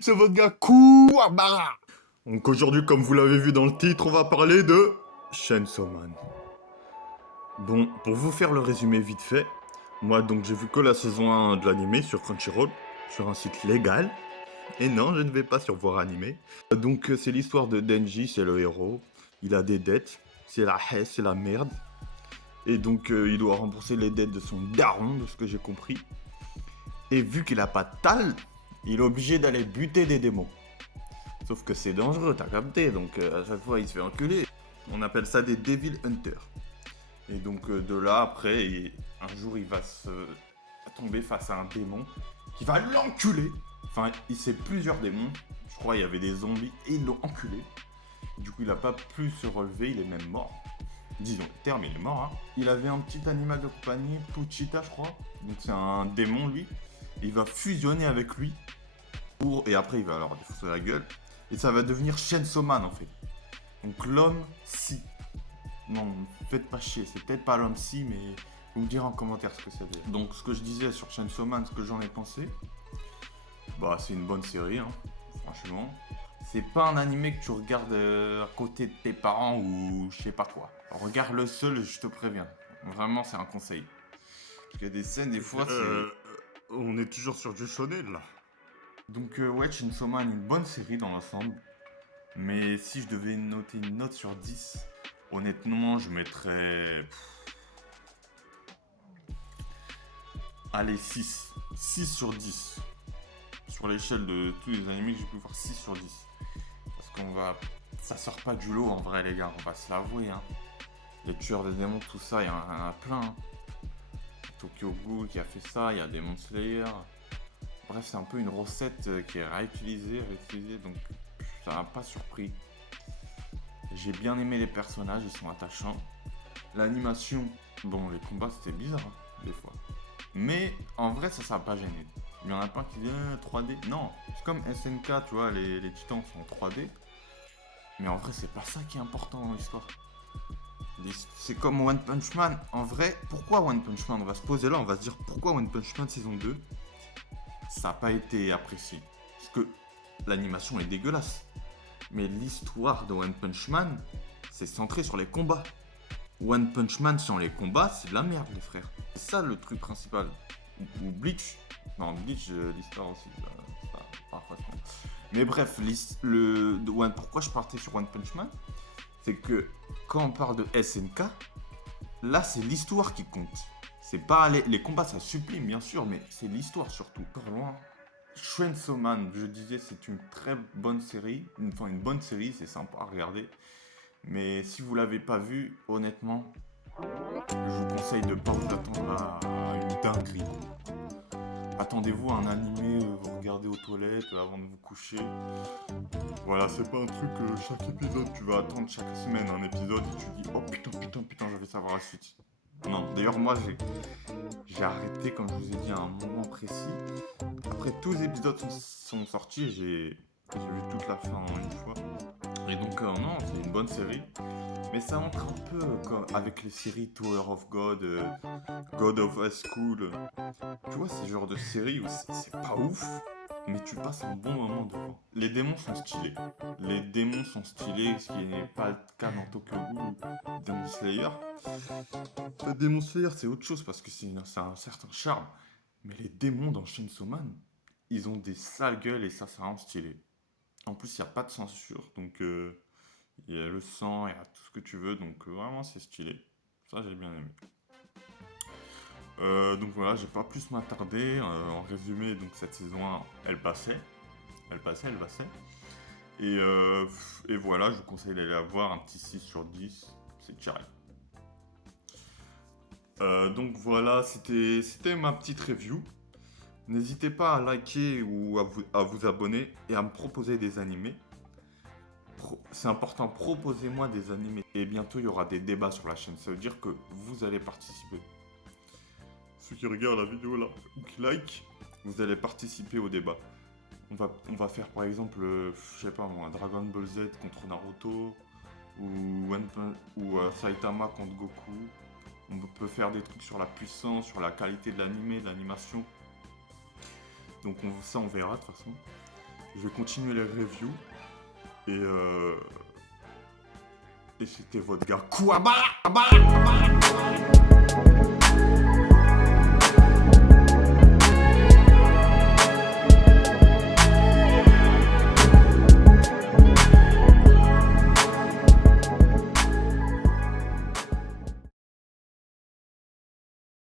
suite, c'est votre gars Kuwabara. Donc aujourd'hui, comme vous l'avez vu dans le titre, on va parler de Chainsaw Man. Bon, pour vous faire le résumé vite fait, moi donc j'ai vu que la saison 1 de l'anime sur Crunchyroll, sur un site légal. Et non, je ne vais pas sur voir animé. Donc c'est l'histoire de Denji, c'est le héros. Il a des dettes, c'est la haie, c'est la merde. Et donc il doit rembourser les dettes de son daron, de ce que j'ai compris. Et vu qu'il a pas de tal, il est obligé d'aller buter des démons. Sauf que c'est dangereux, t'as capté, donc à chaque fois il se fait enculer. On appelle ça des Devil Hunters. Et donc de là, après, un jour il va se tomber face à un démon qui va l'enculer. Enfin, il sait plusieurs démons. Je crois qu'il y avait des zombies et ils l'ont enculé. Du coup, il n'a pas pu se relever, il est même mort. Disons le terme, il est mort. Hein. Il avait un petit animal de compagnie, Puchita, je crois. Donc c'est un démon, lui. Et il va fusionner avec lui. Et après, il va leur défoncer la gueule. Et ça va devenir Chainsaw Man, en fait. Donc l'homme si. Non, faites pas chier. C'est peut-être pas l'homme si, mais vous me direz en commentaire ce que ça veut dire. Donc ce que je disais sur Chainsaw Man, ce que j'en ai pensé. Bah, c'est une bonne série, hein, franchement. C'est pas un animé que tu regardes à côté de tes parents ou je sais pas quoi. Regarde le seul, je te préviens. Vraiment, c'est un conseil. Parce qu'il y a des scènes, des fois, On est toujours sur du shonen là. Donc, ouais, Chainsaw Man, une bonne série dans l'ensemble. Mais si je devais noter une note sur 10, honnêtement, je mettrais. Allez, 6. 6 sur 10. Sur l'échelle de tous les animés que j'ai pu voir, 6 sur 10. Parce qu'on va. Ça sort pas du lot en vrai, les gars, on va se l'avouer. Hein. Les tueurs des démons, tout ça, il y en a plein. Hein. Tokyo Ghoul qui a fait ça, il y a Demon Slayer. Bref, c'est un peu une recette qui est réutilisée, donc ça m'a pas surpris. J'ai bien aimé les personnages, ils sont attachants. L'animation, bon, les combats c'était bizarre, hein, des fois. Mais en vrai, ça m'a pas gêné. Il y en a pas qui disent 3D. Non, c'est comme SNK, tu vois, les titans sont en 3D. Mais en vrai, c'est pas ça qui est important dans l'histoire. C'est comme One Punch Man. En vrai, pourquoi One Punch Man? On va se poser là, on va se dire pourquoi One Punch Man saison 2 ça n'a pas été apprécié. Parce que l'animation est dégueulasse. Mais l'histoire de One Punch Man, c'est centré sur les combats. One Punch Man sans les combats, c'est de la merde, les frères. C'est ça le truc principal. Ou Bleach. Non, Bleach, l'histoire aussi, pas franchement. Mais bref, pourquoi je partais sur One Punch Man? C'est que quand on parle de SNK, là, c'est l'histoire qui compte. C'est pas les combats, ça supplime bien sûr, mais c'est l'histoire surtout. Encore loin. Chainsaw Man, je disais, c'est une très bonne série. Une bonne série, c'est sympa à regarder. Mais si vous l'avez pas vu, honnêtement, je vous conseille de pas vous attendre à une dinguerie. Attendez-vous à un animé, vous regardez aux toilettes avant de vous coucher. Voilà, c'est pas un truc chaque épisode, tu vas attendre chaque semaine un épisode et tu dis oh putain, je vais savoir la suite. Non, d'ailleurs moi j'ai arrêté comme je vous ai dit à un moment précis. Après tous les épisodes sont sortis, j'ai vu toute la fin en une fois. Et donc non, c'est une bonne série. Mais ça entre un peu comme avec les séries Tower of God, God of High School. Tu vois, c'est le genre de série où c'est pas ouf, mais tu passes un bon moment devant. Les démons sont stylés. Les démons sont stylés, ce qui n'est pas le cas dans Tokyo Ghoul ou Demon Slayer. Demon Slayer, c'est autre chose parce que c'est un certain charme. Mais les démons dans Chainsaw Man, ils ont des sales gueules et ça rend stylé. En plus, il n'y a pas de censure, donc il y a le sang, il y a tout ce que tu veux, donc vraiment c'est stylé. Ça, j'ai bien aimé. Donc voilà, j'ai pas plus m'attarder. En résumé, donc cette saison 1, elle passait. Et voilà, je vous conseille d'aller la voir, un petit 6 sur 10, c'est carré. Donc voilà, c'était ma petite review. N'hésitez pas à liker ou à vous abonner et à me proposer des animés. C'est important, proposez-moi des animés. Et bientôt, il y aura des débats sur la chaîne. Ça veut dire que vous allez participer. Ceux qui regardent la vidéo là, ou qui like, vous allez participer au débat. On va faire par exemple, je sais pas moi, Dragon Ball Z contre Naruto, ou Saitama contre Goku. On peut faire des trucs sur la puissance, sur la qualité de l'animé, de l'animation. Donc ça on verra de toute façon. Je vais continuer les reviews. Et c'était votre gars Kouaba.